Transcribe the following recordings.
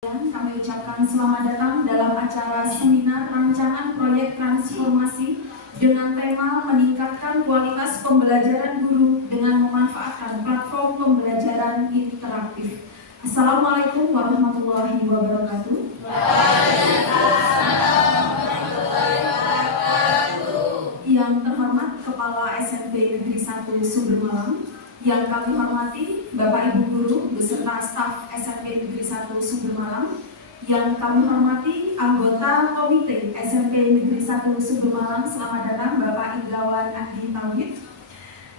Kami ucapkan selamat datang dalam acara seminar rancangan proyek transformasi dengan tema meningkatkan kualitas pembelajaran guru dengan memanfaatkan platform pembelajaran interaktif. Assalamualaikum warahmatullahi wabarakatuh. Yang terhormat Kepala SMP Negeri 1 Sumber Malang, yang kami hormati Bapak Ibu Guru beserta staf SMP Negeri 1 Sumber Malang, yang kami hormati anggota Komite SMP Negeri 1 Sumber Malang, selamat datang Bapak Idrawan Andi Tauhid.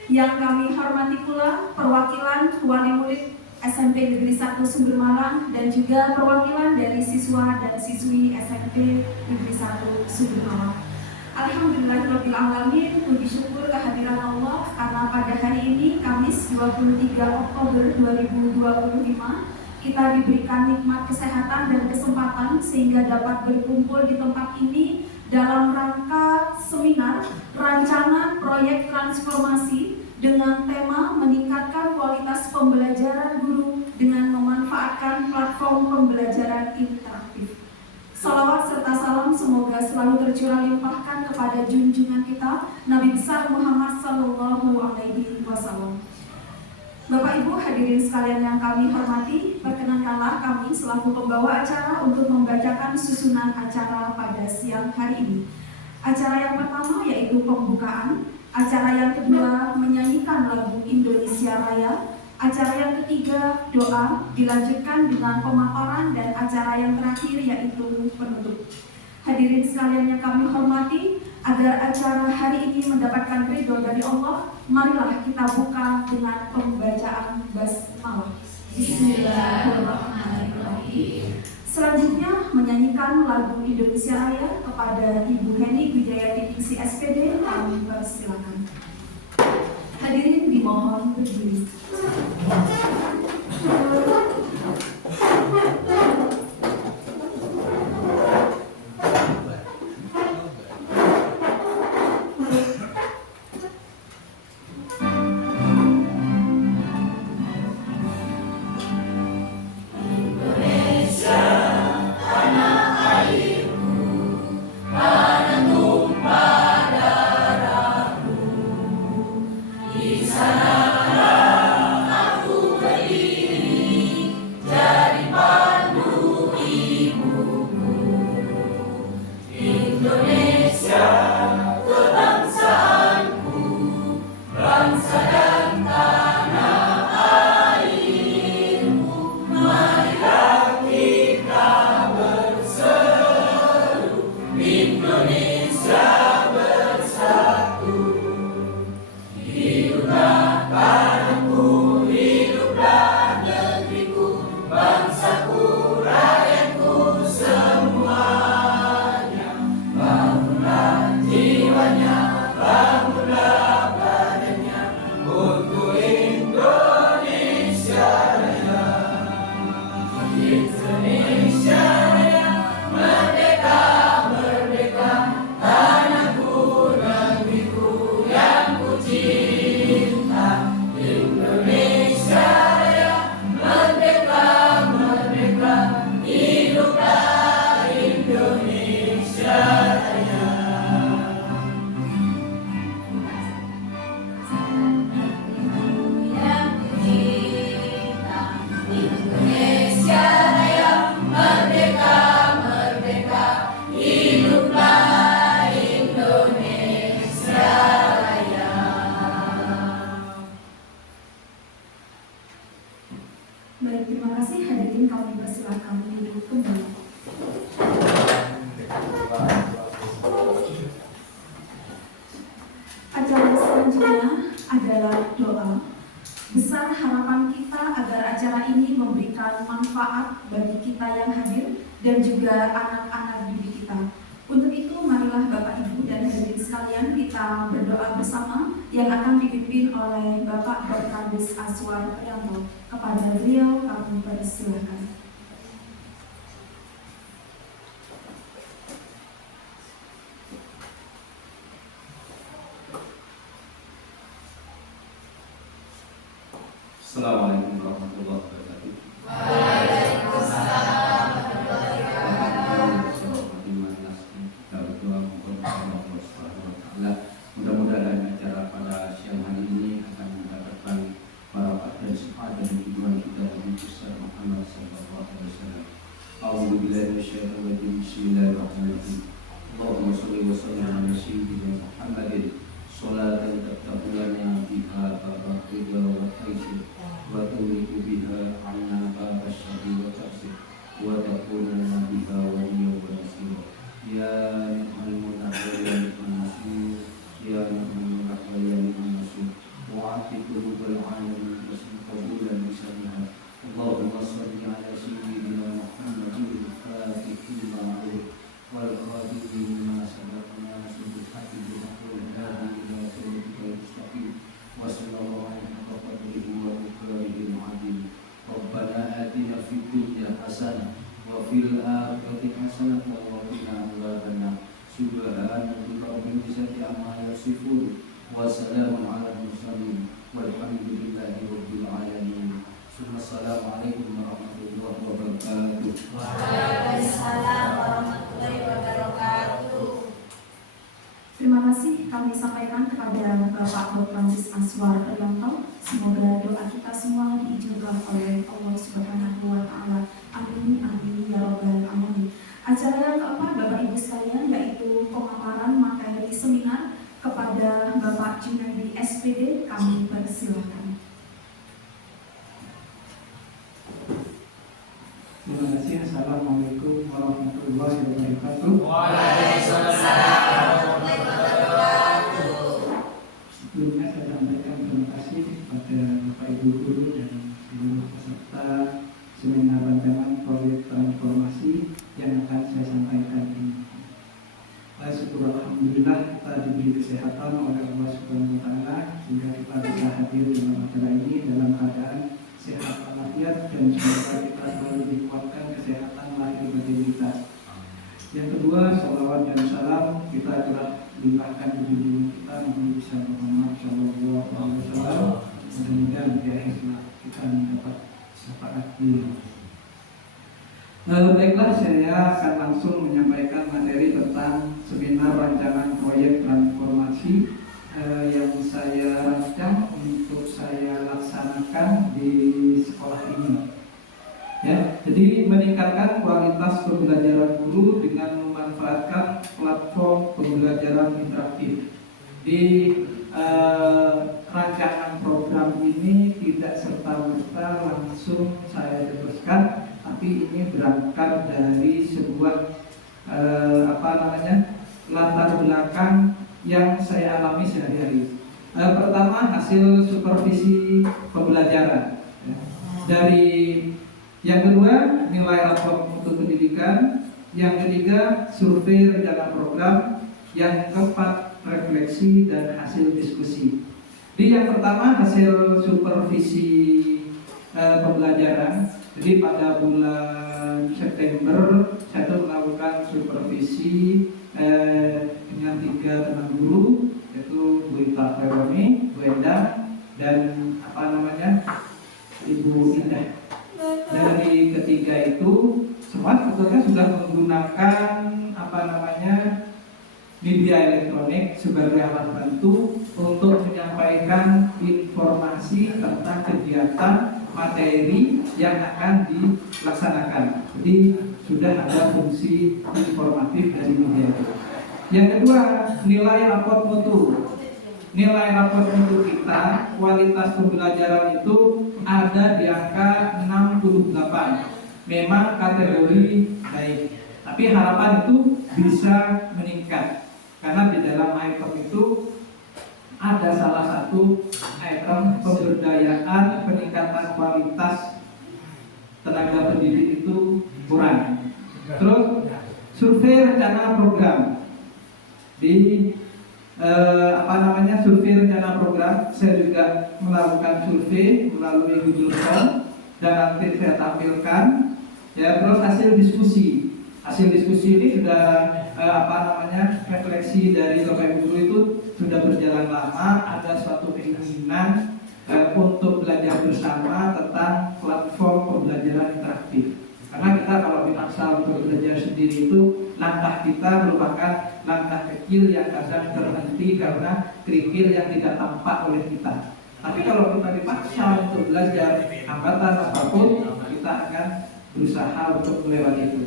Yang kami hormati pula perwakilan wali murid SMP Negeri 1 Sumber Malang dan juga perwakilan dari siswa dan siswi SMP Negeri 1 Sumber Malang. Alhamdulillahirrahmanirrahim, puji syukur kehadiran Allah karena pada hari ini Kamis 23 Oktober 2025 kita diberikan nikmat kesehatan dan kesempatan sehingga dapat berkumpul di tempat ini dalam rangka seminar rancangan proyek transformasi dengan tema meningkatkan kualitas pembelajaran guru dengan memanfaatkan platform pembelajaran interaktif. Salawat serta salam semoga selalu tercurah limpahkan kepada junjungan kita Nabi besar Muhammad Sallallahu Alaihi Wasallam. Bapak Ibu hadirin sekalian yang kami hormati, perkenankanlah kami selaku pembawa acara untuk membacakan susunan acara pada siang hari ini. Acara yang pertama yaitu pembukaan, acara yang kedua menyanyikan lagu Indonesia Raya, acara yang ketiga doa, dilanjutkan dengan pemaparan, dan acara yang terakhir yaitu penutup. Hadirin sekalian yang kami hormati, agar acara hari ini mendapatkan ridho dari Allah, marilah kita buka dengan pembacaan basmalah. Bismillahirrahmanirrahim. Selanjutnya menyanyikan lagu Indonesia Raya kepada Ibu Heni Widayati Isi SPD, kami persilakan. Hadirin dimohon berdiri. Kepada beliau kami persilakan. Assalamualaikum warahmatullahi wabarakatuh. Waalaikumsalam A'udzubillahi minasyaitonir rajim. Bismillahirrahmanirrahim. Allahumma shalli wa sallim ala sayyidina Muhammadin sholatan tattaqulana biha baba ridha wa taisir wa tuliku biha anna baba syadi wa taksir wa takunana biha waliya wa nasir. Ya ni'mal munawwir ya ni'mal nasir, ya ni'mal munawwir ya ni'mal nasir. Wa'ati qulubal alamin bismi qabulan bisaniha. Allahumma shalli ala sayyidina Muhammadin al-fatih lima ughliq wal khatimi lima sabaqa nasrul haqqi bil haqqi wal hadi ila siratal mustaqim wa sallallahu alaihi wa sallam wa miqdarihil azim. Rabbana atina fid dunya hasanah wa fil akhirati hasanah wa qina adzabannar. Subhana rabbika rabbil izzati amma yasifun wa salamun alal mursalin walhamdulillahi rabbil alamin. Assalamualaikum warahmatullahi wabarakatuh. Waalaikumsalam warahmatullahi wabarakatuh. Terima kasih kami sampaikan kepada Bapak Dr. Francis Aswar Rianto. Semoga doa kita semua diijabah oleh Allah Subhanahu wa Ta'ala. Amin amin ya rabbal alamin. Acara yang keempat Bapak Ibu sekalian yaitu pemaparan materi seminar kepada Bapak Junaidi SPD. Kami persilakan. Terima kasih. Assalamualaikum warahmatullahi wabarakatuh. Waalaikumsalam warahmatullahi wabarakatuh. Sebelumnya saya sampaikan terima kasih kepada Bapak Ibu guru dan seluruh peserta seminar rancangan proyek transformasi yang akan saya sampaikan ini. Syukur alhamdulillah kita diberi kesehatan oleh Allah Subhanahu wa Ta'ala sehingga kita bisa hadir dalam acara ini dalam keadaan sehat walafiat dan semoga kita selalu dikuatkan kesehatan lahir batin kita. Yang kedua, sholawat dan salam kita telah limpahkan di dunia kita Nabi bisa Muhammad Shallallahu Alaihi Wasallam. Mudah-mudahan di akhir kita mendapat syafaat beliau. Baiklah, saya akan langsung menyampaikan materi tentang seminar rancangan proyek transformasi yang saya rancang untuk saya laksanakan di sekolah ini. Ya, jadi meningkatkan kualitas pembelajaran guru dengan memanfaatkan platform pembelajaran interaktif. Di rancangan program ini tidak serta-merta langsung saya teruskan, tapi ini berangkat dari sebuah latar belakang yang saya alami sehari-hari. Pertama, hasil supervisi pembelajaran. Dari yang kedua, nilai rapor mutu pendidikan. Yang ketiga, survei rencana program. Yang keempat, refleksi dan hasil diskusi. Di yang pertama, hasil supervisi pembelajaran. Jadi pada bulan September saya melakukan supervisi dengan 3 teman guru, yaitu Bu Ita Feroni, Bu Endang, dan Ibu Indah. Dari ketiga itu semua sebetulnya sudah menggunakan media elektronik sebagai alat bantu untuk menyampaikan informasi tentang kegiatan materi yang akan dilaksanakan. Jadi sudah ada fungsi informatif dari media itu. Yang kedua, nilai rapor mutu. Nilai rapor mutu kita, kualitas pembelajaran itu ada di angka 68. Memang kategori baik, tapi harapan itu bisa meningkat. Karena di dalam item itu ada salah satu item pemberdayaan peningkatan kualitas tenaga pendidik itu kurang. Terus survei rencana program. Di survei rencana program saya juga melakukan survei melalui Google Form dan nanti saya tampilkan. Ya, terus hasil diskusi. Hasil diskusi ini sudah refleksi dari Bapak Ibu guru itu sudah berjalan lama. Ada suatu keinginan untuk belajar bersama tentang platform pembelajaran interaktif. Karena kita kalau dipaksa untuk belajar sendiri itu langkah kita merupakan langkah kecil yang kadang terhenti karena kerikil yang tidak tampak oleh kita. Tapi kalau kita dipaksa untuk belajar hambatan apapun, kita akan berusaha untuk melewati itu.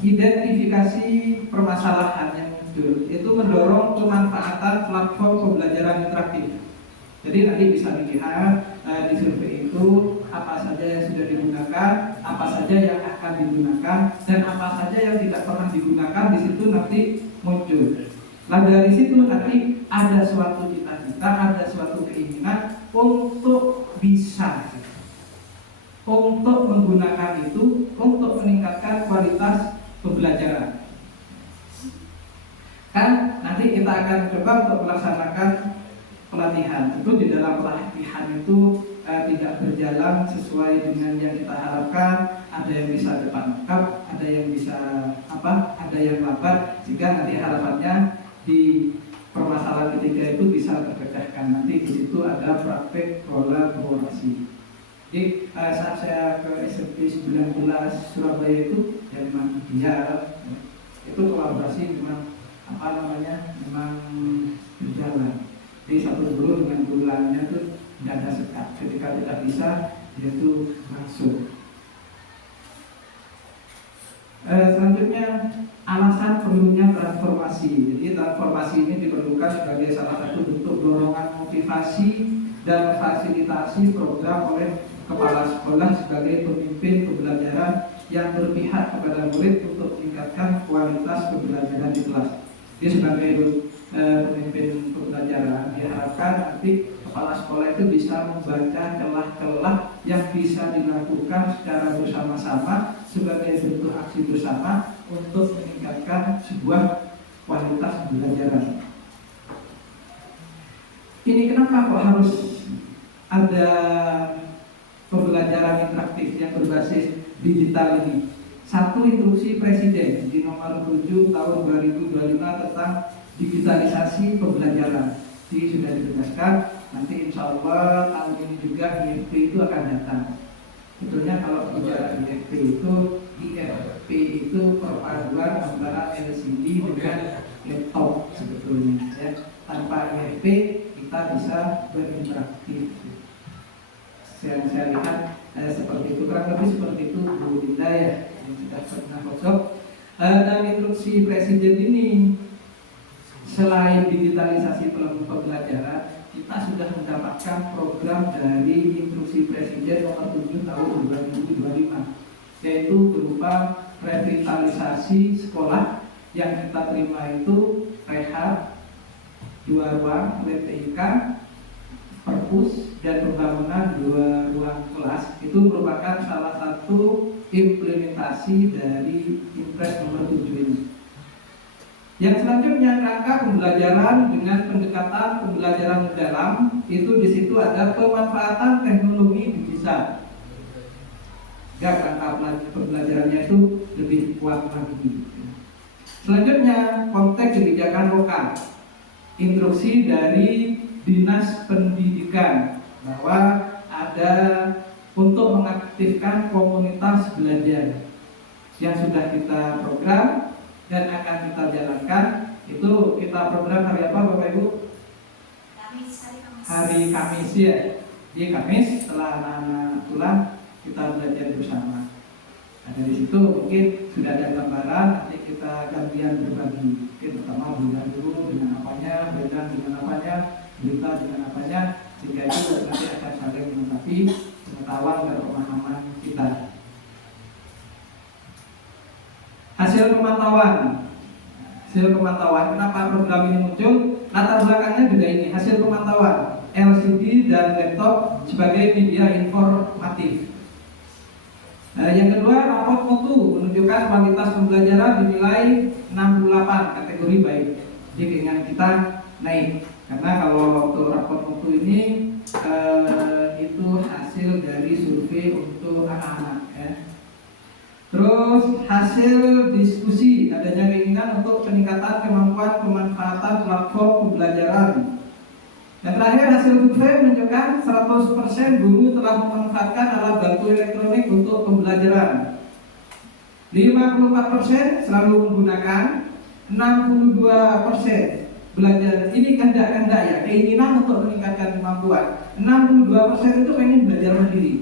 Identifikasi permasalahan yang muncul itu mendorong pemanfaatan platform pembelajaran interaktif. Jadi nanti bisa dilihat di survei itu apa saja yang sudah digunakan, apa saja yang akan digunakan, dan apa saja yang tidak pernah digunakan. Di situ nanti muncul. Nah dari situ nanti ada suatu cita-cita, ada suatu keinginan untuk bisa, untuk menggunakan itu untuk meningkatkan kualitas pembelajaran. Kan nanti kita akan coba untuk melaksanakan pelatihan. Itu di dalam pelatihan itu tidak berjalan sesuai dengan yang kita harapkan. Ada yang bisa depan lengkap, ada yang bisa ada yang lambat. Jika nanti harapannya di permasalahan ketiga itu bisa terpecahkan. Nanti di situ ada praktek kolaborasi. Jadi saat saya ke SMP 19 Surabaya itu ya memang itu kolaborasi memang memang berjalan. Jadi satu guru dengan guru lainnya itu tidak ada sekat. Ketika tidak bisa, yaitu langsung. Selanjutnya alasan perlunya transformasi. Jadi transformasi ini diperlukan sebagai salah satu bentuk dorongan motivasi dan fasilitasi program oleh kepala sekolah sebagai pemimpin pembelajaran yang berpihak kepada murid untuk meningkatkan kualitas pembelajaran di kelas. Dia sebagai pemimpin pembelajaran diharapkan nanti kepala sekolah itu bisa membaca celah-celah yang bisa dilakukan secara bersama-sama sebagai bentuk aksi bersama untuk meningkatkan sebuah kualitas pembelajaran. Ini kenapa kok harus ada pembelajaran interaktif yang berbasis digital ini? Satu, instruksi Presiden di nomor 7 tahun 2025 tentang digitalisasi pembelajaran. Jadi sudah ditegaskan, nanti insya Allah tahun ini juga IFP itu akan datang. Sebetulnya kalau bicara IFP itu perpaduan antara LCD dengan laptop sebetulnya. Ya. Tanpa IFP kita bisa berinteraktif. Saya lihat seperti itu, kurang lebih seperti itu Bu Linda ya, yang sudah pernah workshop. Dan instruksi Presiden ini selain digitalisasi pembelajaran, kita sudah mendapatkan program dari instruksi Presiden nomor 7 tahun 2025, yaitu berupa revitalisasi sekolah yang kita terima itu rehab 2 ruang LTIK, perpus, dan pembangunan 2 ruang kelas. Itu merupakan salah satu implementasi dari Impres nomor 7 ini. Yang selanjutnya rangka pembelajaran dengan pendekatan pembelajaran mendalam, itu di situ ada pemanfaatan teknologi digital. Rangka pembelajarannya itu lebih kuat lagi. Selanjutnya konteks kebijakan lokal. Instruksi dari Dinas Pendidikan bahwa ada untuk mengaktifkan komunitas belajar yang sudah kita program dan akan kita jalankan. Itu kita program hari apa Bapak Ibu? Hari Kamis ya. Di Kamis setelah anak-anak pulang kita belajar bersama. Nah, dari situ mungkin sudah ada gambaran, nanti kita gantian berbagi. Mungkin pertama bulan dulu dengan apanya, Bedan dengan apanya, Berita dengan apanya, sehingga itu nanti akan saling melengkapi pengetahuan dan pemahaman kita. Hasil pemantauan, kenapa program ini muncul? Latar belakangnya juga ini, hasil pemantauan LCD dan laptop sebagai media informatif. Yang kedua, raport mutu menunjukkan kualitas pembelajaran dinilai 68 kategori baik. Jadi keinginan kita naik, karena kalau untuk raport mutu ini itu hasil dari survei untuk anak-anak ya. Terus hasil diskusi, adanya keinginan untuk peningkatan kemampuan pemanfaatan platform pembelajaran. Dan terakhir, hasil survei menunjukkan 100% guru telah memanfaatkan alat bantu elektronik untuk pembelajaran. 54% selalu menggunakan, 62% belajar. Ini kehendak-kehendak ya, keinginan untuk meningkatkan kemampuan. 62% itu pengen belajar mandiri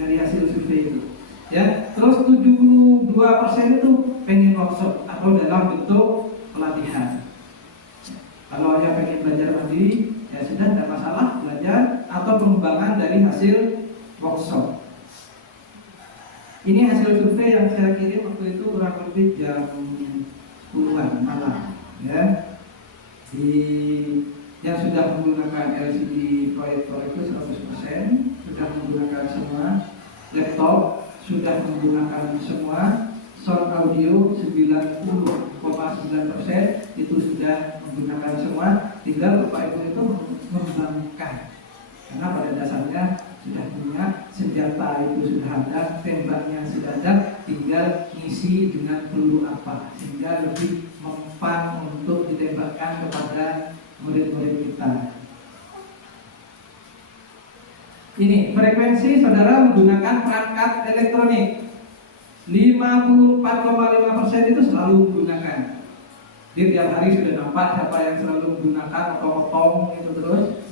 dari hasil survei itu. Ya, terus 72% itu pengen workshop atau dalam bentuk pelatihan. Kalau yang pengen belajar mandiri, ya sudah tidak masalah belajar atau pengembangan dari hasil workshop. Ini hasil survei yang saya kirim waktu itu kurang lebih jam 10-an malam, ya. Yang sudah menggunakan LCD proyektor itu 100%, sudah menggunakan semua, laptop sudah menggunakan semua, sound audio 90,9% itu sudah menggunakan semua. Tinggal Bapak Ibu itu mengembangkan, karena pada dasarnya sudah punya senjata itu sudah ada, tembaknya sudah ada, tinggal ngisi dengan peluru apa sehingga lebih mempan untuk ditembakkan kepada murid-murid kita. Ini frekuensi saudara menggunakan perangkat elektronik 54,5% itu selalu menggunakan. Di tiap hari sudah nampak siapa yang selalu menggunakan otong-otong itu terus.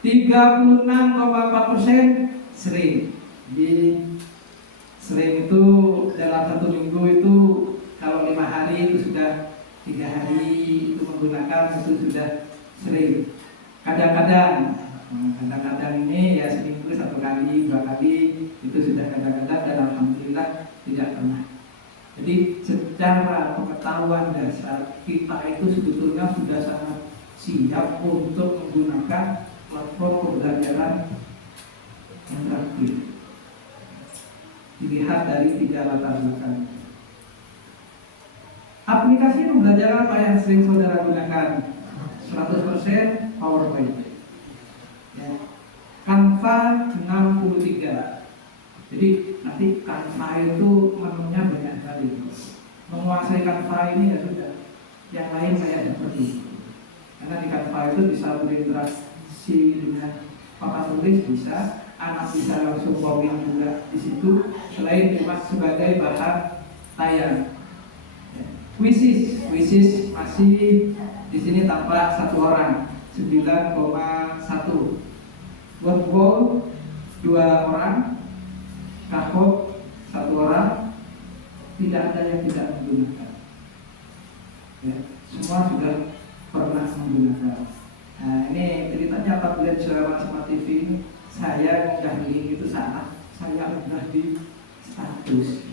36,4% sering. Jadi sering itu dalam satu minggu itu kalau 5 hari itu sudah 3 hari itu menggunakan, itu sudah sering. Kadang-kadang ini ya seminggu 1 kali, 2 kali itu sudah kadang-kadang, dan alhamdulillah tidak pernah. Jadi secara pengetahuan dasar kita itu sebetulnya sudah sangat siap untuk menggunakan platform pembelajaran interaktif. Dilihat dari 3 latar belakang. Aplikasi pembelajaran apa yang sering saudara gunakan? 100% PowerPoint. Ya. Canva 63. Jadi nanti Canva itu menunya banyak sekali. Menguasai Canva ini ya sudah, yang lain saya tidak perlu. Karena di Canva itu bisa berinteraksi dengan papan tulis, bisa, anak bisa langsung copy juga di situ. Selain cuma sebagai bahan tayang. Quizzes masih di sini tampak 1 orang 9,1. Wordwall 2 orang, Kahoot 1 orang, tidak ada yang tidak menggunakan. Ya, semua sudah pernah menggunakan. Nah ini ceritanya Pak lihat selama Smart TV ini, saya udah link itu salah, saya udah di status.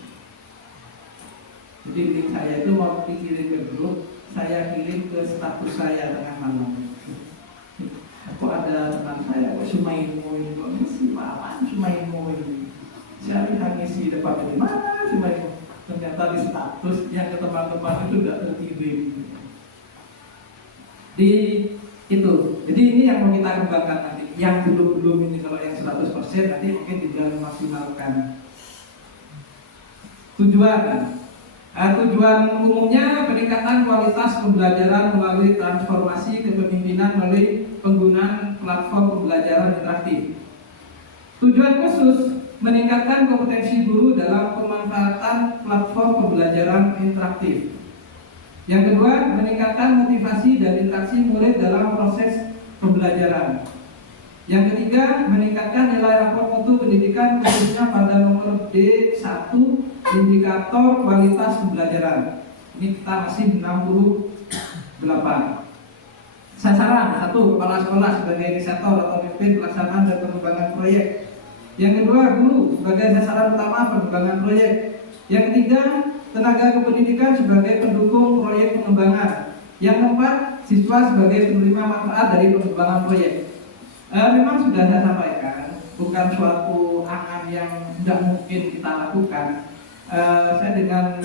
Jadi link saya itu mau dikirim ke grup, saya kirim ke status saya tengah malam. Kok ada teman saya, kok Sumaimo ini, kok ngisi apaan Sumaimo ini? Saya lihat ngisi depan dari mana Sumaimo? Ternyata di status yang ke teman-teman itu tidak terkirim. Di itu, jadi ini yang mau kita kembangkan nanti. Yang belum ini, kalau yang 100% nanti mungkin tinggal memaksimalkan. Tujuan umumnya peningkatan kualitas pembelajaran melalui transformasi kepemimpinan melalui penggunaan platform pembelajaran interaktif. Tujuan khusus meningkatkan kompetensi guru dalam pemanfaatan platform pembelajaran interaktif. Yang kedua, meningkatkan motivasi dan interaksi murid dalam proses pembelajaran. Yang ketiga, meningkatkan nilai rapor mutu pendidikan khususnya pada nomor D1, indikator kualitas pembelajaran. Ini kita masih 68. Sasaran 1, kepala sekolah sebagai inisiator atau pemimpin pelaksanaan dan pengembangan proyek. Yang kedua, guru sebagai sasaran utama pengembangan proyek. Yang ketiga, tenaga kependidikan sebagai pendukung proyek pengembangan. Yang keempat, siswa sebagai penerima manfaat dari pengembangan proyek. Memang sudah saya sampaikan, bukan suatu angan yang tidak mungkin kita lakukan. Saya dengan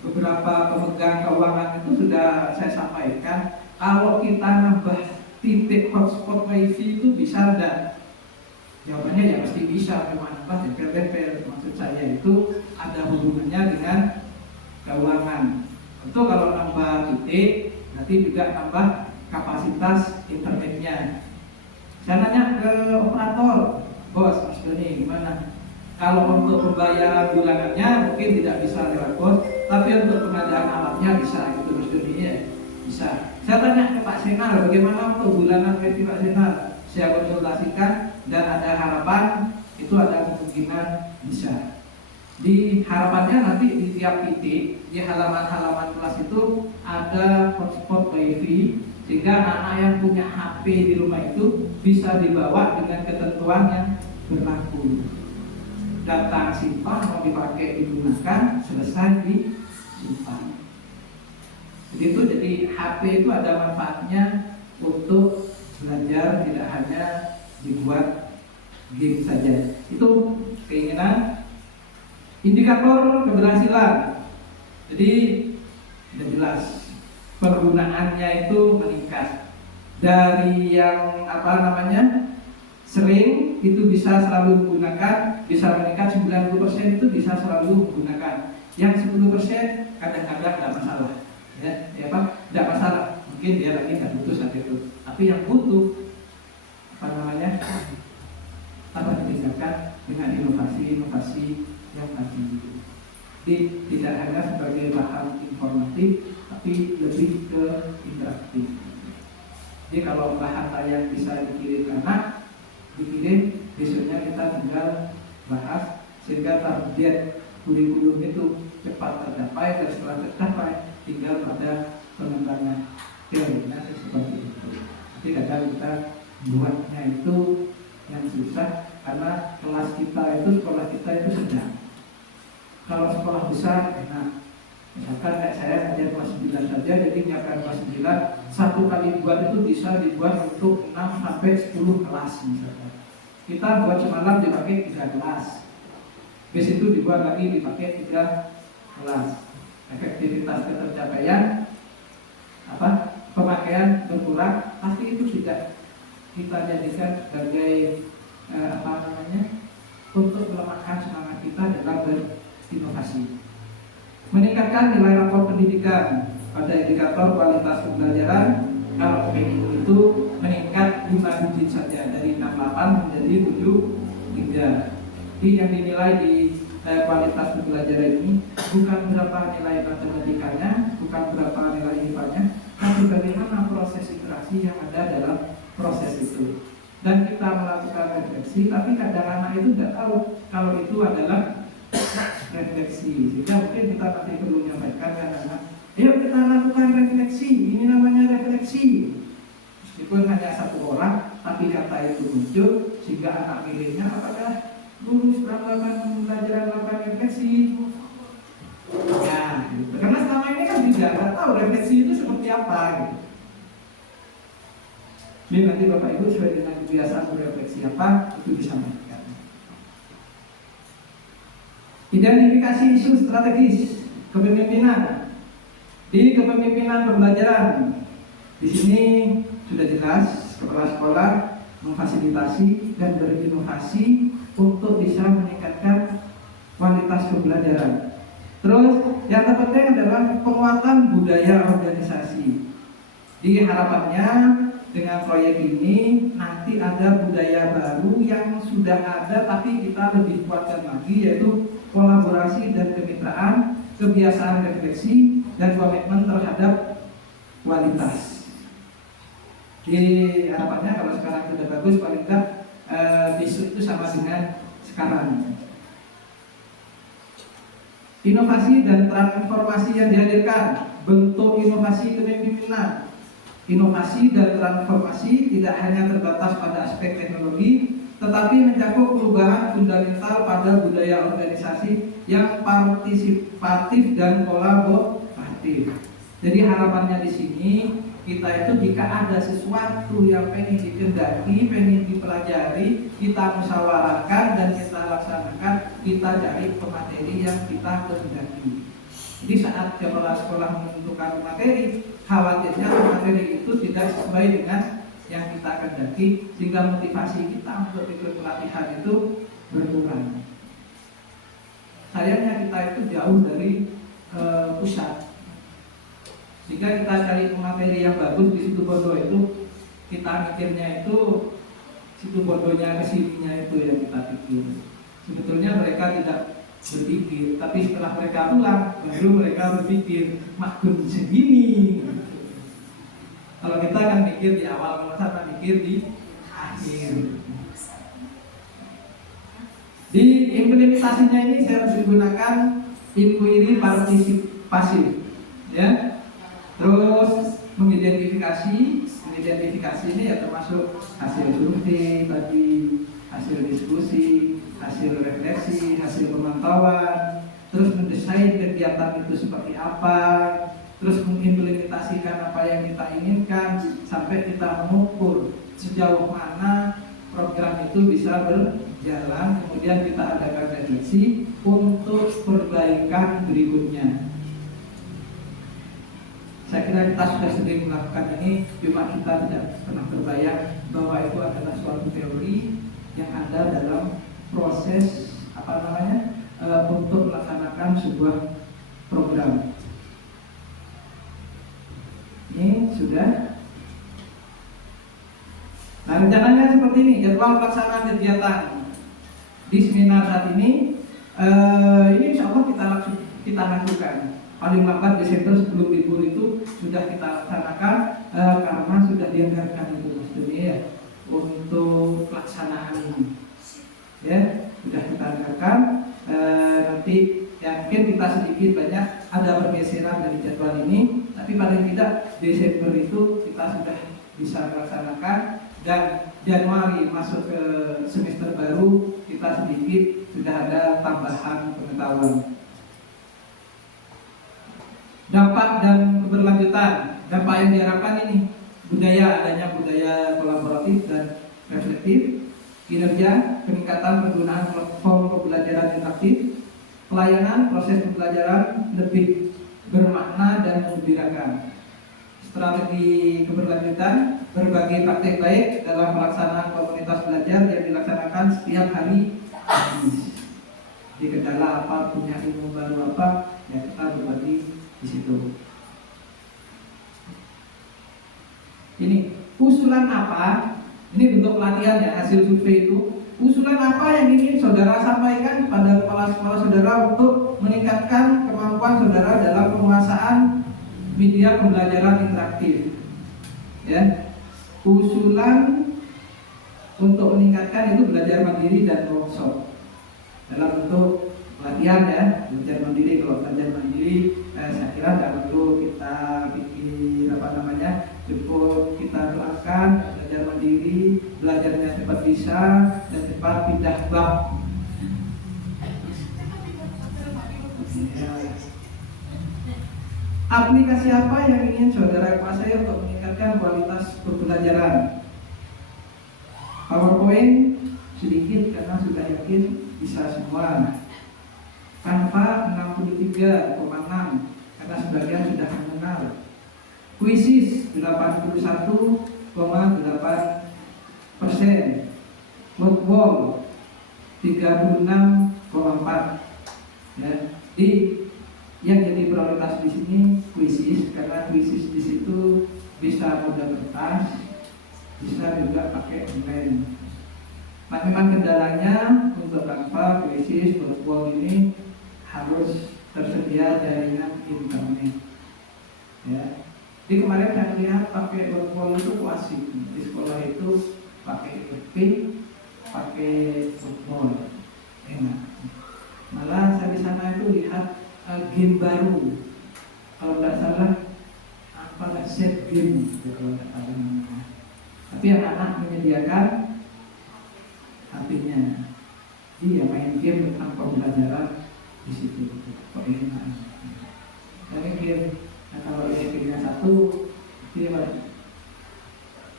beberapa pemegang keuangan itu sudah saya sampaikan, kalau kita nambah titik hotspot wifi itu bisa enggak? Jawabannya ya pasti bisa, memang nambah tempel-tempel. Maksud saya itu ada hubungannya dengan keuangan. Itu kalau nambah titik, nanti juga nambah kapasitas internetnya. Saya nanya ke operator, bos, Mas Doni gimana? Kalau untuk pembayaran bulanannya mungkin tidak bisa lewat bos, tapi untuk pengadaan alatnya bisa, itu Mas Doni ya, bisa. Saya tanya ke Pak Senal, bagaimana untuk bulanan wifi Pak Senal? Saya konsultasikan dan ada harapan itu ada kemungkinan bisa. Di harapannya nanti di tiap titik di halaman-halaman kelas itu ada hotspot wifi, sehingga anak-anak yang punya HP di rumah itu bisa dibawa dengan ketentuan yang berlaku. Datang simpan, mau dipakai digunakan, selesai disimpan. Begitu, jadi HP itu ada manfaatnya untuk belajar, tidak hanya dibuat game saja. Itu keinginan. Indikator keberhasilan. Jadi sudah jelas penggunaannya itu meningkat dari yang sering itu bisa selalu menggunakan, bisa meningkat 90% itu bisa selalu menggunakan. Yang 10% kadang-kadang tidak masalah, tidak masalah. Mungkin dia lagi nggak butuh saat itu. Tapi yang butuh ditingkatkan dengan inovasi-inovasi yang tadi. Jadi tidak hanya sebagai bahan informatif, tapi lebih ke interaktif. Jadi kalau bahan yang bisa dikirim ke anak, dikirim, besoknya kita tinggal bahas sehingga target kurikulum itu cepat tercapai, dan setelah tercapai tinggal pada pengembangan teorinya seperti itu. Jadi kadang kita buatnya itu yang susah karena kelas kita itu, sekolah kita itu sedang. Kalau sekolah besar enak, misalkan kayak saya ngajar kelas 9 saja, jadi nyiapkan kelas 9 satu kali buat itu bisa dibuat untuk 6 sampai 10 kelas misalkan. Kita buat semalam dipakai 3 kelas, bis itu dibuat lagi dipakai 3 kelas. Efektivitas ketercapaian pemakaian berkurang, pasti itu tidak kita jadikan sebagai untuk melemahkan semangat kita dalam berinovasi. Meningkatkan nilai rapor pendidikan pada indikator kualitas pembelajaran. Kalau PIU itu meningkat 5 digit saja, dari 68 menjadi 73. Jadi yang dinilai di kualitas pembelajaran ini bukan berapa nilai matematikanya, bukan berapa nilai IPA-nya, tapi bagaimana proses interaksi yang ada dalam proses itu. Dan kita melakukan refleksi, tapi kadang anak itu tidak tahu kalau itu adalah refleksi. Sehingga mungkin kita nanti perlu menyampaikan ke anak-anak, ayo kita lakukan refleksi, ini namanya refleksi. Meskipun hanya satu orang, tapi kata itu muncul sehingga anak milihnya, apakah guru sudah melakukan pembelajaran melakukan refleksi? Ya, gitu. Karena selama ini kan tidak tahu refleksi itu seperti apa gitu. Jadi nanti Bapak Ibu sesuai dengan kebiasaan berefleksi apa, itu disampaikan. Identifikasi isu strategis kepemimpinan. Di kepemimpinan pembelajaran, di sini sudah jelas kepala sekolah memfasilitasi dan berinovasi untuk bisa meningkatkan kualitas pembelajaran. Terus yang terpenting adalah penguatan budaya organisasi. Di harapannya dengan proyek ini nanti ada budaya baru yang sudah ada tapi kita lebih kuatkan lagi, yaitu kolaborasi dan kemitraan, kebiasaan refleksi, dan komitmen terhadap kualitas. Di harapannya kalau sekarang sudah bagus, paling tidak besok itu sama dengan sekarang. Inovasi dan transformasi yang dihadirkan, bentuk inovasi kepemimpinan. Inovasi dan transformasi tidak hanya terbatas pada aspek teknologi, tetapi mencakup perubahan fundamental pada budaya organisasi yang partisipatif dan kolaboratif. Jadi harapannya di sini kita itu jika ada sesuatu yang pengen dikendaki, pengen dipelajari, kita musyawarahkan dan kita laksanakan, kita cari pemateri yang kita kehendaki. Jadi saat kepala sekolah menentukan materi, khawatirnya materi itu tidak sesuai dengan yang kita kehendaki, sehingga motivasi kita untuk ikut pelatihan itu berkurang. Sayangnya kita itu jauh dari pusat. Jika kita cari materi yang bagus di situ bodoh itu, kita mikirnya itu situ bodohnya kesininya itu yang kita pikir. Sebetulnya mereka tidak berpikir, tapi setelah mereka pulang baru mereka berpikir maklum segini. Kalau kita kan mikir di awal, kalau sana mikir di akhir. Di implementasinya ini saya harus menggunakan inquiry partisipasi, ya. Terus mengidentifikasi ini ya termasuk hasil survei tadi, hasil diskusi, hasil refleksi, hasil pemantauan, terus mendesain kegiatan itu seperti apa, terus mengimplementasikan apa yang kita inginkan sampai kita mengukur sejauh mana program itu bisa berjalan, kemudian kita adakan refleksi untuk perbaikan berikutnya. Saya kira kita sudah sering melakukan ini, cuma kita tidak pernah terbayang bahwa itu adalah suatu teori yang ada dalam proses untuk melaksanakan sebuah program. Ini sudah. Nah, rencananya seperti ini, jadwal pelaksanaan kegiatan di seminar saat ini. Ini insya Allah kita lakukan. Paling lambat Desember sebelum libur itu sudah kita laksanakan, karena sudah dianggarkan itu Mas Doni ya untuk pelaksanaan ini. Ya, sudah kita anggarkan. Nanti ya mungkin kita sedikit banyak ada pergeseran dari jadwal ini, tapi paling tidak Desember itu kita sudah bisa melaksanakan, dan Januari masuk ke semester baru kita sedikit sudah ada tambahan pengetahuan. Dampak dan keberlanjutan. Dampak yang diharapkan ini adanya budaya kolaboratif dan reflektif, kinerja, peningkatan penggunaan platform pembelajaran interaktif, pelayanan proses pembelajaran lebih bermakna dan menggembirakan. Strategi keberlanjutan, berbagai praktek baik dalam pelaksanaan komunitas belajar yang dilaksanakan setiap hari. Di kendala apa, punya ilmu baru apa, ya kita berbagi di situ. Ini usulan apa? Ini bentuk pelatihan ya, hasil survei itu. Usulan apa yang ingin saudara sampaikan kepada kepala sekolah saudara untuk meningkatkan kemampuan saudara dalam penguasaan media pembelajaran interaktif? Ya, usulan untuk meningkatkan itu belajar mandiri dan workshop dalam bentuk pelatihan ya, belajar mandiri. Kalau belajar mandiri, saya kira tidak perlu kita bikin jemput, kita doakan belajar mandiri, belajarnya cepat bisa dan cepat pindah bab. Aplikasi apa yang ingin saudara kuasai untuk meningkatkan kualitas pembelajaran? PowerPoint sedikit karena sudah yakin bisa semua. Canva 63,6 karena sebagian sudah mengenal. Quizzes 81,8%. Wordwall 36,4. Ya, yang jadi prioritas di sini quizzes, karena quizzes di situ bisa mudah kertas, bisa juga pakai online. Nah, memang kendalanya untuk Canva, quizzes, Wordwall ini harus tersedia jaringan internet. Ya. Di kemarin saya lihat pakai Wordwall itu asik. Di sekolah itu pakai EP, pakai Wordwall, enak. Malah saya di sana itu lihat game baru, kalau tidak salah apalah set game, kalau tidak salah namanya. Tapi anak-anak menyediakan HP-nya, dia main game tentang pembelajaran di situ. Kok enak? Tapi game, kalau game-nya satu, dia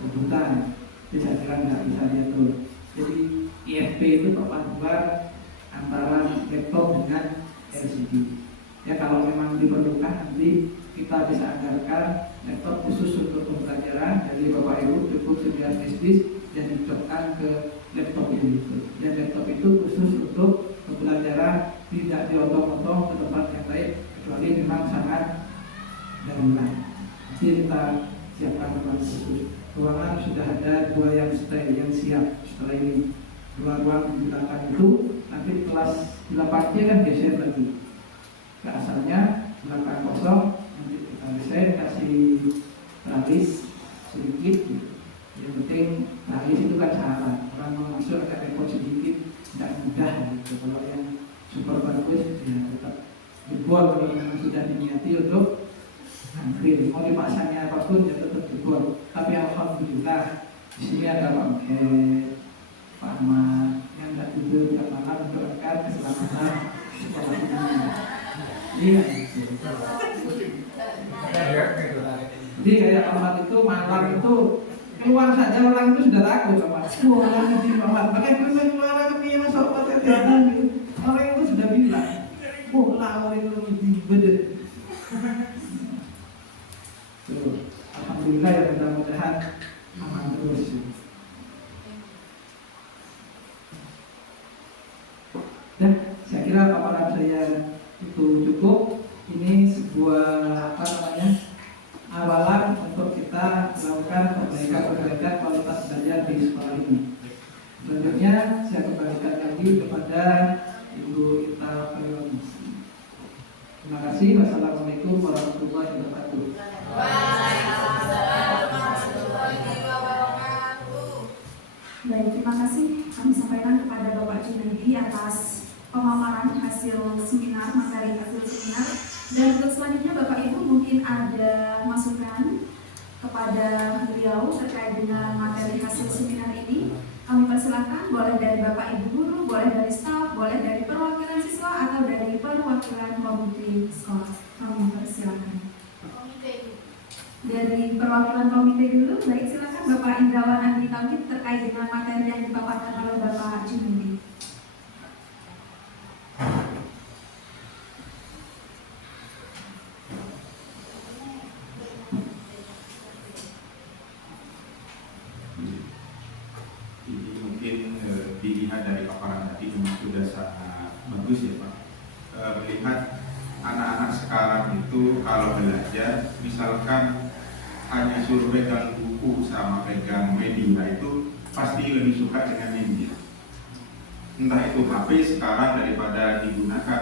rebutan, bisa kira nggak bisa diatur. Jadi IFP itu perpaduan antara laptop dengan LCD. Ya, kalau memang diperlukan nanti kita bisa anggarkan laptop khusus untuk pembelajaran. Jadi Bapak Ibu cukup sedia disk dan dicopkan ke laptop itu. Dan laptop itu khusus untuk pembelajaran, tidak diotong-otong ke tempat yang lain kecuali memang sangat darurat. Nanti kita siapkan tempat khusus. Ruangan sudah ada 2 yang stay, yang siap setelah ini. 2 ruang digunakan itu, nanti kelas 8-nya kan geser lagi ke asalnya, belakang kosong, nanti kita desain, kasih tralis sedikit gitu. Yang penting tralis itu kan syarat, orang mau masuk agak repot sedikit, tidak mudah gitu. memang sudah diniati untuk tampil. Mau dipasangnya apapun ya tetap dibuat. Tapi alhamdulillah di sini ada Pak Mkhed, Pak Ahmad yang tak tidur tiap malam berangkat keselamatan sekolah ini. Iya. Jadi kayak Ahmad itu malam itu keluar saja orang itu sudah takut sama. Orang di Ahmad pakai keluar ke masuk hotel gitu. Orang itu sudah bilang, orang itu lebih bedek. Alhamdulillah ya, mudah-mudahan aman terus. Dan saya kira paparan saya itu cukup. Ini sebuah awalan untuk kita melakukan perbaikan kualitas belajar di sekolah ini. Selanjutnya saya kembalikan lagi kepada Ibu Ita Priyoningsi. Terima kasih. Wassalamualaikum warahmatullahi wabarakatuh. Waalaikumsalam warahmatullahi wabarakatuh. Baik, terima kasih kami sampaikan kepada Bapak Junaidi atas pemaparan hasil seminar, materi hasil seminar. Dan untuk selanjutnya Bapak Ibu mungkin ada masukan kepada beliau terkait dengan materi hasil seminar ini. Kami persilakan, boleh dari Bapak Ibu guru, boleh dari staf, boleh dari perwakilan siswa atau dari perwakilan komite sekolah. Kami persilakan. Dari perwakilan komite dulu, baik silakan Bapak Indrawan Andi Tauhid terkait dengan materi yang dipaparkan oleh Bapak Junaidi. Ini mungkin dilihat dari paparan tadi memang sudah sangat bagus ya Pak. Melihat anak-anak sekarang itu kalau belajar, misalkan hanya suruh pegang buku sama pegang media itu pasti lebih suka dengan media. Entah itu HP sekarang daripada digunakan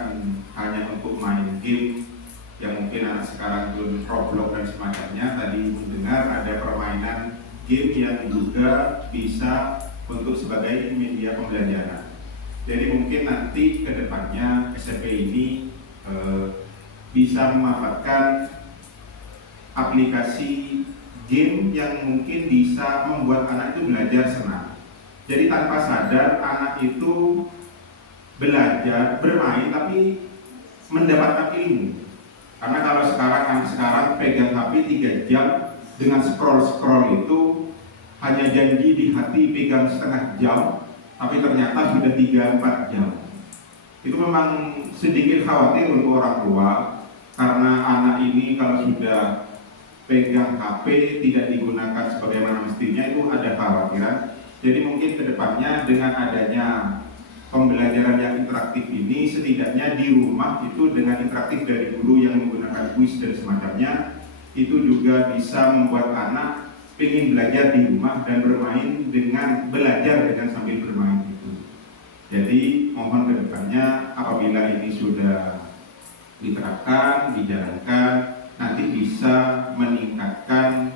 hanya untuk main game yang mungkin anak sekarang belum Roblox dan semacamnya. Tadi mendengar ada permainan game yang juga bisa untuk sebagai media pembelajaran. Jadi mungkin nanti ke depannya SMP ini bisa memanfaatkan aplikasi game yang mungkin bisa membuat anak itu belajar senang. Jadi tanpa sadar anak itu belajar, bermain tapi mendapatkan ilmu. Karena kalau anak sekarang pegang HP 3 jam dengan scroll itu hanya janji di hati pegang setengah jam, tapi ternyata sudah 3-4 jam. Itu memang sedikit khawatir untuk orang tua, karena anak ini kalau sudah pegang HP tidak digunakan sebagaimana mestinya, itu ada kekhawatiran. Jadi mungkin kedepannya dengan adanya pembelajaran yang interaktif ini, setidaknya di rumah itu dengan interaktif dari guru yang menggunakan kuis dan semacamnya, itu juga bisa membuat anak ingin belajar di rumah dan bermain dengan belajar dengan sambil bermain itu. Jadi mohon kedepannya apabila ini sudah diterapkan, dijalankan, nanti bisa meningkatkan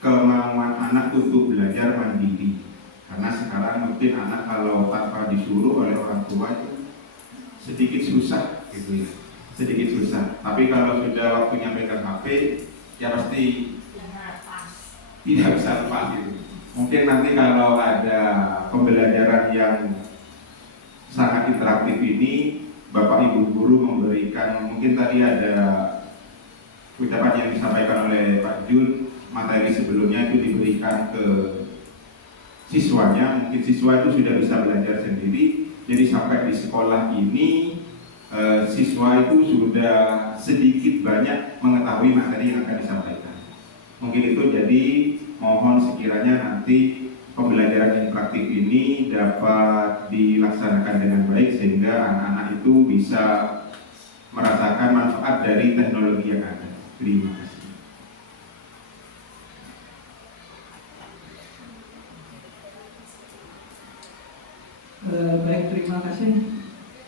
kemauan anak untuk belajar mandiri. Karena sekarang mungkin anak kalau tanpa disuruh oleh orang tua itu sedikit susah gitu ya, sedikit susah. Tapi kalau sudah waktunya pegang HP, ya pasti tidak bisa lepas gitu. Mungkin nanti kalau ada pembelajaran yang sangat interaktif ini, Bapak Ibu guru memberikan, mungkin tadi ada ucapan yang disampaikan oleh Pak Jun, materi sebelumnya itu diberikan ke siswanya, mungkin siswa itu sudah bisa belajar sendiri. Jadi sampai di sekolah ini siswa itu sudah sedikit banyak mengetahui materi yang akan disampaikan. Mungkin itu, jadi mohon sekiranya nanti pembelajaran interaktif ini dapat dilaksanakan dengan baik sehingga anak-anak itu bisa merasakan manfaat dari teknologi yang ada. Terima kasih. Baik, terima kasih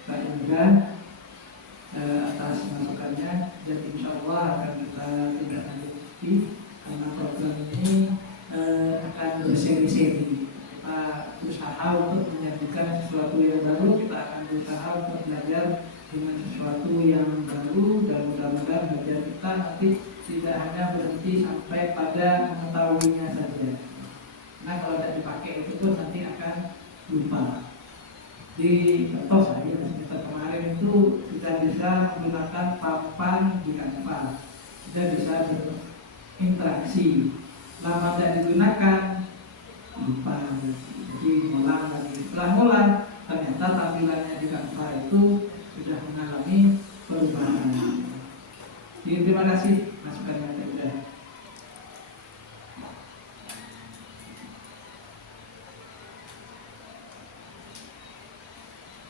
Pak Indra atas masukannya, dan insya Allah akan kita tindak lanjuti karena program ini akan berseri-seri. Kita berusaha untuk menyajikan sesuatu yang baru, kita akan berusaha untuk belajar dengan sesuatu yang baru mudah-mudahan belajar kita nanti tidak hanya berhenti sampai pada mengetahuinya saja. Nah kalau tidak dipakai itu pun nanti akan lupa. Di contoh saya semester kemarin itu kita bisa menggunakan papan di kanvas, kita bisa berinteraksi. Lama tidak digunakan lupa, jadi ngulang lagi. Setelah ngulang ternyata tampilannya di kanvas itu sudah mengalami perubahan. Jadi, terima kasih masukannya sudah.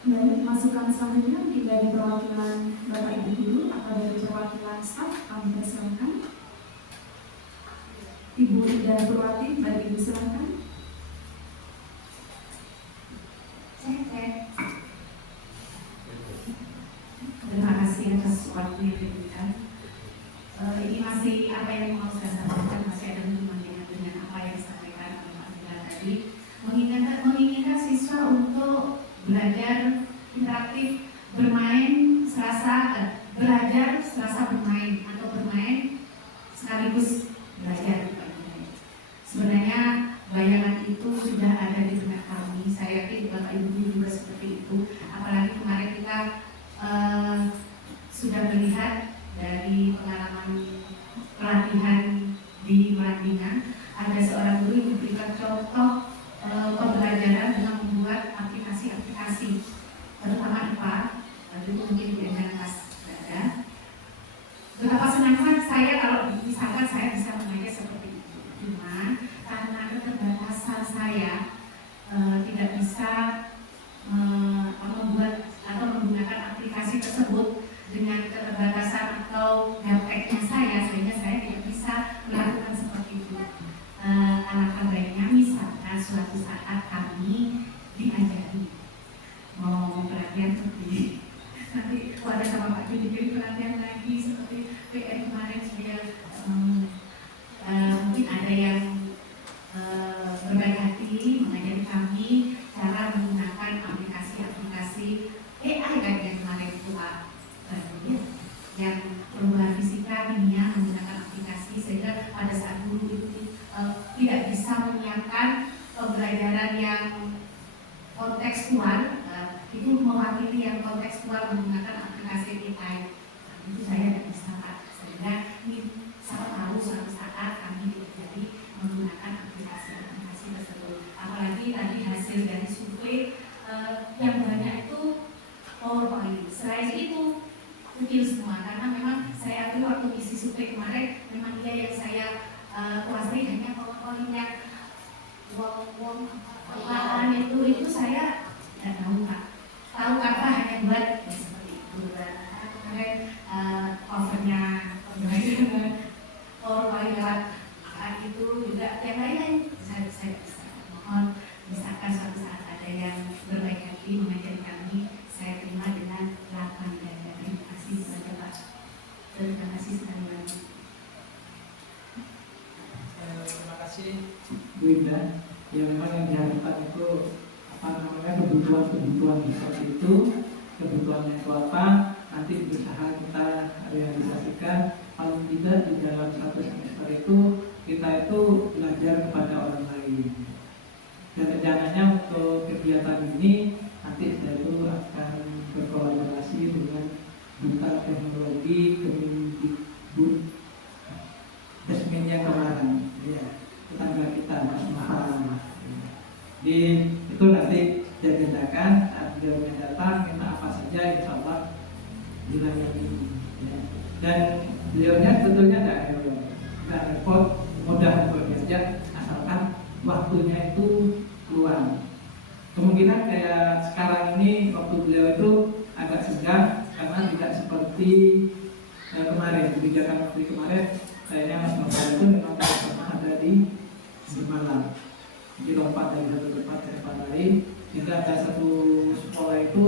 Baik, masukan selanjutnya mungkin dari perwakilan Bapak Ibu Guru atau dari perwakilan staf, kami persilakan. Ibu Ida Purwati, Bapak Ibu silakan. Terima kasih atas waktu yang diberikan. Ini masih apa yang mau saya sampaikan, masih ada hubungannya dengan apa yang disampaikan oleh Pak Bila tadi. Menginginkan siswa untuk belajar interaktif, belajar serasa bermain atau bermain sekaligus belajar. Sebenarnya bayangan itu sudah ada di benak kami. Saya yakin Bapak Ibu juga seperti itu. Apalagi kemarin kita sudah melihat dari pengalaman pelatihan di Madinah, ada seorang guru yang memberikan contoh pembelajaran dengan membuat aplikasi-aplikasi, terutama IPA. Itu mungkin dengan kelas berada. Betapa senangnya saya kalau misalkan saya bisa mengajar seperti itu. Cuma karena keterbatasan saya tidak bisa membuat atau menggunakan aplikasi tersebut dengan keterbatasan atau gapteknya saya, sehingga saya tidak bisa melakukan seperti itu. Alangkah baiknya misalkan suatu saat kami diajari mau pelatihan seperti nanti ada sama Pak Juni pelatihan lagi seperti PR kemarin sudah mungkin ada yang berbaik hati mengajari kami cara menggunakan aplikasi-aplikasi AI kan yang kemarin itu Pak yang perubahan fisika, kimia menggunakan aplikasi, sehingga pada saat guru itu tidak bisa menyiapkan pembelajaran yang kontekstual, itu mewakili yang kontekstual menggunakan aplikasi AI. Itu saya tidak bisa Pak, sehingga ini saya tahu suatu saat kami jadi menggunakan aplikasi-aplikasi tersebut. Apalagi tadi hasil dari survei yang banyak itu PowerPoint. Selain itu kecil semua, karena memang saya akui waktu isi survei kemarin memang dia yang saya kuasai hanya PowerPoint yang itu saya tidak tahu Pak. Tahu apa hanya buat ya seperti itu. Kemudian covernya PowerPoint lewat itu juga yang lain-lain saya bisa. Mohon misalkan suatu saat ada yang berbaik hati mengajari kami, saya terima dengan lapang dan terima kasih kepada Pak. Terima kasih sekali lagi. Terima kasih Bu Indah. Ya memang yang diharapkan itu kebutuhan seperti itu, kebutuhannya itu apa, nanti berusaha kita realisasikan. Paling tidak di dalam satu semester itu kita itu belajar kepada orang lain. Dan rencananya untuk kegiatan ini nanti saya itu akan berkolaborasi dengan Duta Teknologi Kemendikbud Desmin yang kemarin, ya, tetangga kita Mas Muhammad. Di itu nanti diagendakan saat beliau datang, minta apa saja insya Allah dilayani. Ya. Dan beliaunya tentunya tidak repot, mudah untuk diajak asalkan waktunya itu luang. Kemungkinan kayak sekarang ini waktu beliau itu agak senggang karena tidak seperti kemarin, kebijakan seperti kemarin. Kayaknya Mas Novel itu memang pernah ada di Malang. Jadi lompat dari satu tempat ke tempat lain, sehingga ada satu sekolah itu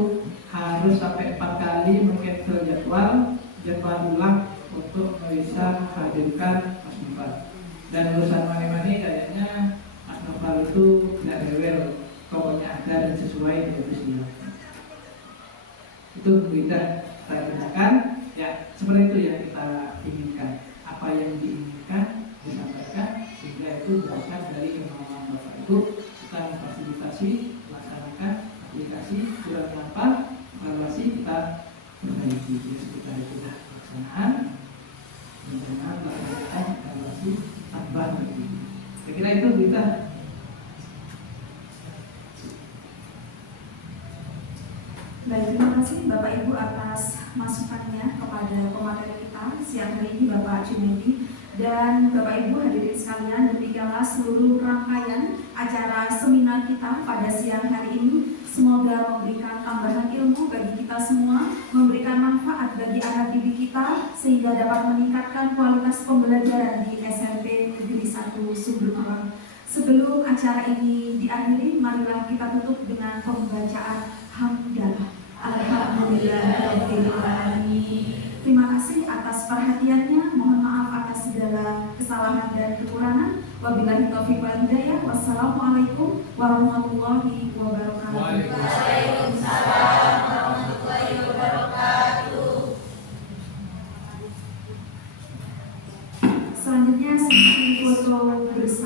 harus sampai 4 kali mengcancel jadwal ulang untuk bisa menghadirkan Mas Novel. Dan urusan mani-mani kayaknya Mas Novel itu tidak rewel, pokoknya ada dan sesuai dengan siap. Itu kita gunakan. Ya, seperti Seperti itu yang kita inginkan. Apa yang diinginkan disampaikan sehingga itu berasal dari kemauan Bapak Ibu. Kita memfasilitasi, melaksanakan aplikasi, kurang apa, evaluasi kita perbaiki. Jadi sekitar itu pelaksanaan, rencana melaksanakan evaluasi tambah lagi. Saya kira itu kita. Baik, terima kasih Bapak Ibu atas masukannya kepada pemateri kita siang hari ini Bapak Junedi. Dan Bapak Ibu hadirin sekalian, demikianlah seluruh rangkaian acara seminar kita pada siang hari ini. Semoga memberikan tambahan ilmu bagi kita semua, memberikan manfaat bagi anak didik kita, sehingga dapat meningkatkan kualitas pembelajaran di SMP Negeri 1 Sumber Kurang. Sebelum acara ini diakhiri, marilah kita tutup dengan pembacaan hamdalah. Alhamdulillahirabbil alamin. Terima kasih atas perhatiannya. Mohon maaf atas segala kesalahan dan kekurangan. Wabillahi taufiq wal hidayah. Wassalamualaikum warahmatullahi wabarakatuh. Waalaikumsalam warahmatullahi wabarakatuh. Selanjutnya sesi foto bersama.